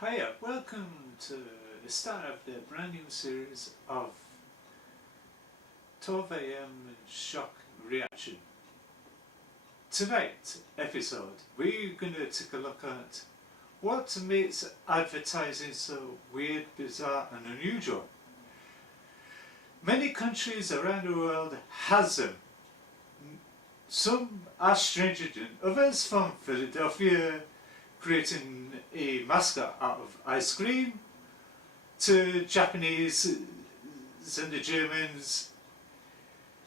Hiya, welcome to the start of the brand new series of 12 AM Shock Reaction. Tonight's episode, we're going to take a look at what makes advertising so weird, bizarre and unusual. Many countries around the world has them. Some are stranger than others, from Philadelphia creating a mascot out of ice cream, to Japanese and the Germans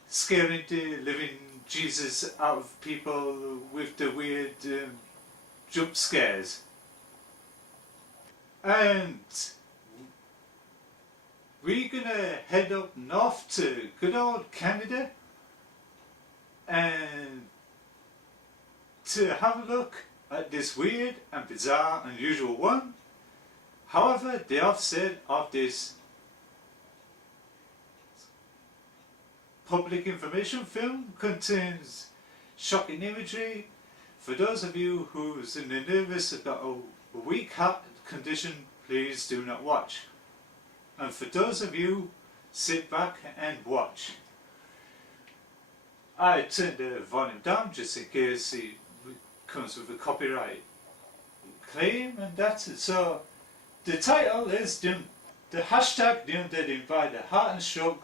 scaring the living Jesus out of people with the weird jump scares. And we're gonna head up north to good old Canada and to have a look at this weird and bizarre unusual one. However, the offset of this public information film contains shocking imagery. For those of you who's in the nervous about a weak heart condition, please do not watch. And for those of you, sit back and watch. I turned the volume down just in case it comes with a copyright claim, and that's it. So the title is the hashtag donated by the Heart and Stroke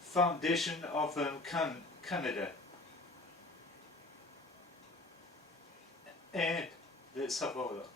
Foundation of Canada. And let's have a look.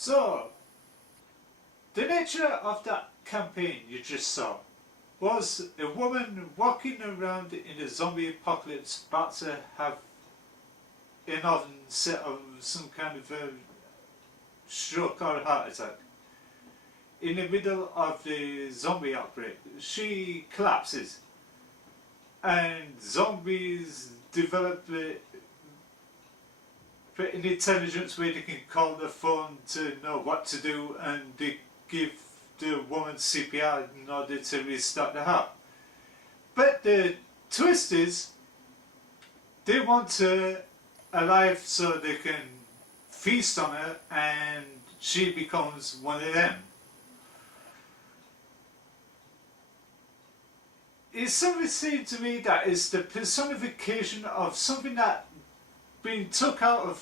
So, the nature of that campaign you just saw was a woman walking around in a zombie apocalypse about to have an onset of some kind of a stroke or heart attack. In the middle of the zombie outbreak, she collapses and zombies develop an intelligence where they can call the phone to know what to do, and they give the woman CPR in order to restart the heart. But the twist is, they want her alive so they can feast on her and she becomes one of them. It's something seemed to me that is the personification of something that been took out of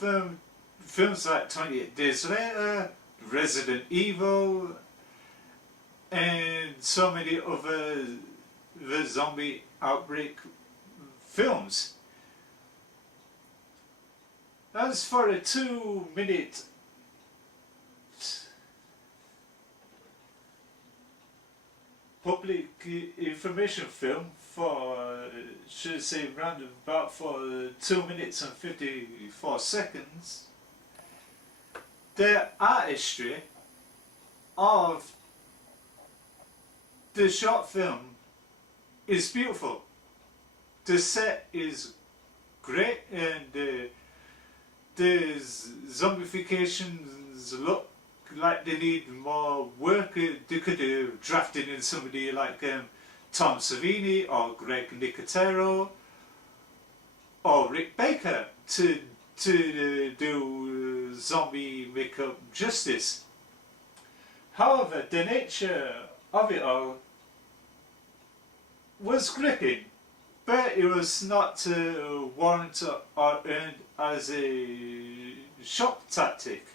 films like 28 Days Later, Resident Evil, and so many other the zombie outbreak films. As for a 2-minute public information film for, should I say, round about for 2 minutes and 54 seconds, the artistry of the short film is beautiful. The set is great, and the zombifications look like they need more work. They could have drafted in somebody like Tom Savini or Greg Nicoterio or Rick Baker to do zombie makeup justice. However, the nature of it all was gripping, but it was not warranted or earned as a shock tactic.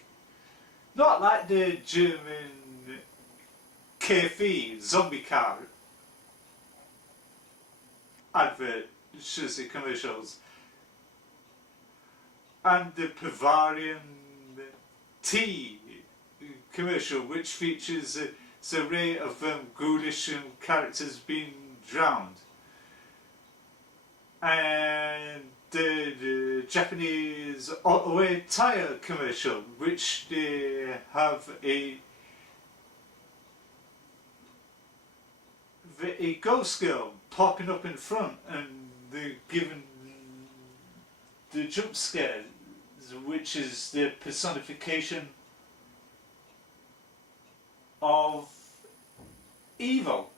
Not like the German KFC zombie car advert, should I say, commercials, and the Bavarian tea commercial, which features an array of ghoulish characters being drowned, and the Japanese autoway tyre commercial, which they have a ghost girl popping up in front, and they're given the jumpscare, which is the personification of evil.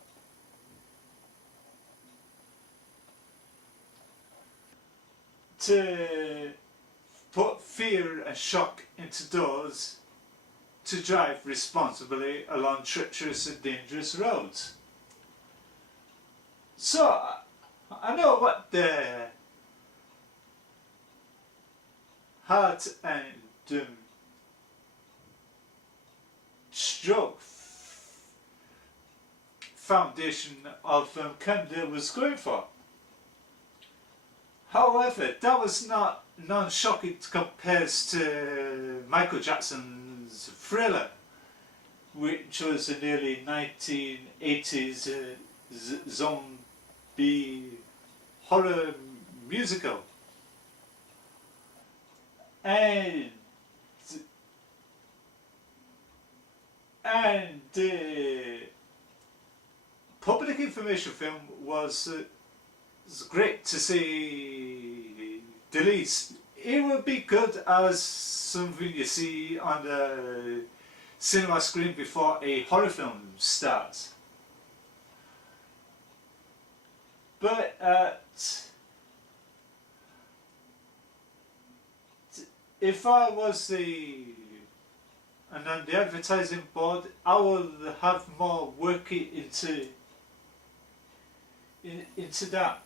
To put fear and shock into doors to drive responsibly along treacherous and dangerous roads. So I know what the heart and stroke foundation of Canada was going for. However, that was not non-shocking compared to Michael Jackson's Thriller, which was a nearly 1980s zombie horror musical. And the public information film was great to see. The least, it would be good as something you see on the cinema screen before a horror film starts. But if I was on the advertising board, I would have more work into that.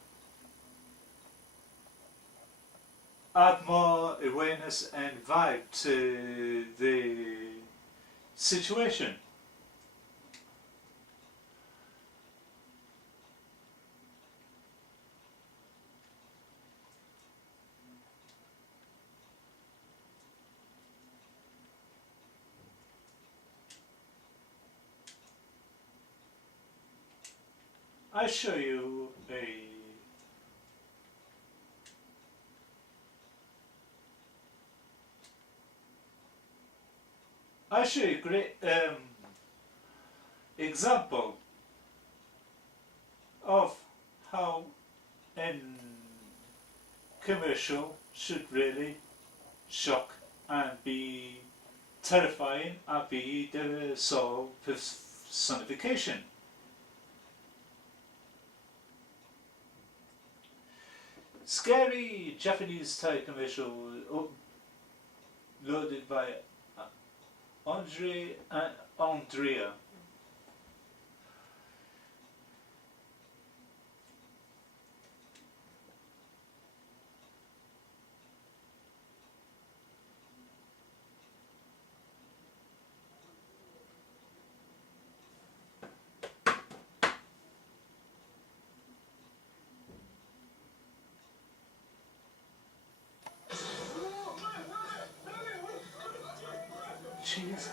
Add more awareness and vibe to the situation. I show you a great example of how in commercial should really shock and be terrifying and be the sole personification. Scary Japanese tyre commercial uploaded by Andrea. Jeez.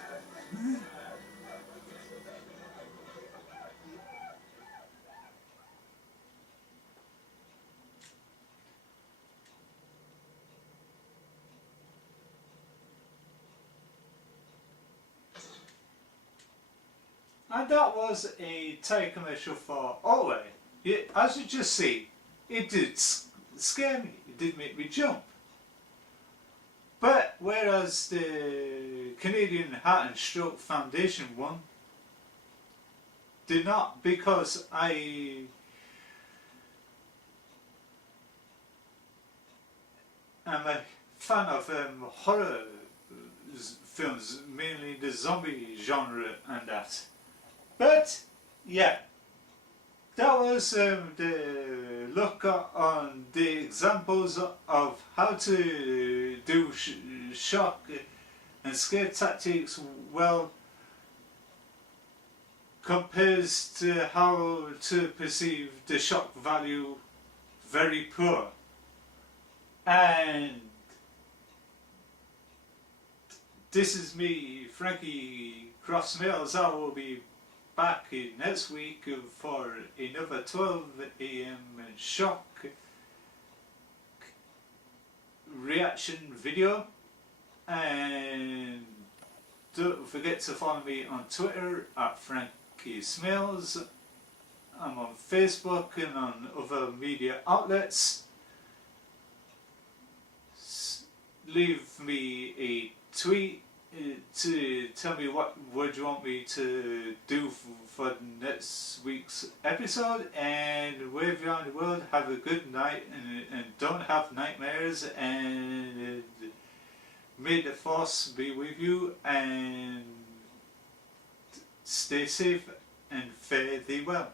And that was a tyre commercial for autoway. As you just see, it did scare me, it did make me jump. But whereas the Canadian Heart and Stroke Foundation one did not, because I am a fan of horror films, mainly the zombie genre and that. But yeah, that was the look on the examples of how to do shock and scare tactics well, compares to how to perceive the shock value very poor. And this is me, Frankie Croft Smales. I will be back next week for another 12 AM shock reaction video, and don't forget to follow me on Twitter at Frankie Smales. I'm on Facebook and on other media outlets. Leave me a tweet to tell me what would you want me to do for next week's episode, and wherever you are in the world, have a good night and don't have nightmares, and may the force be with you, and stay safe and fare thee well.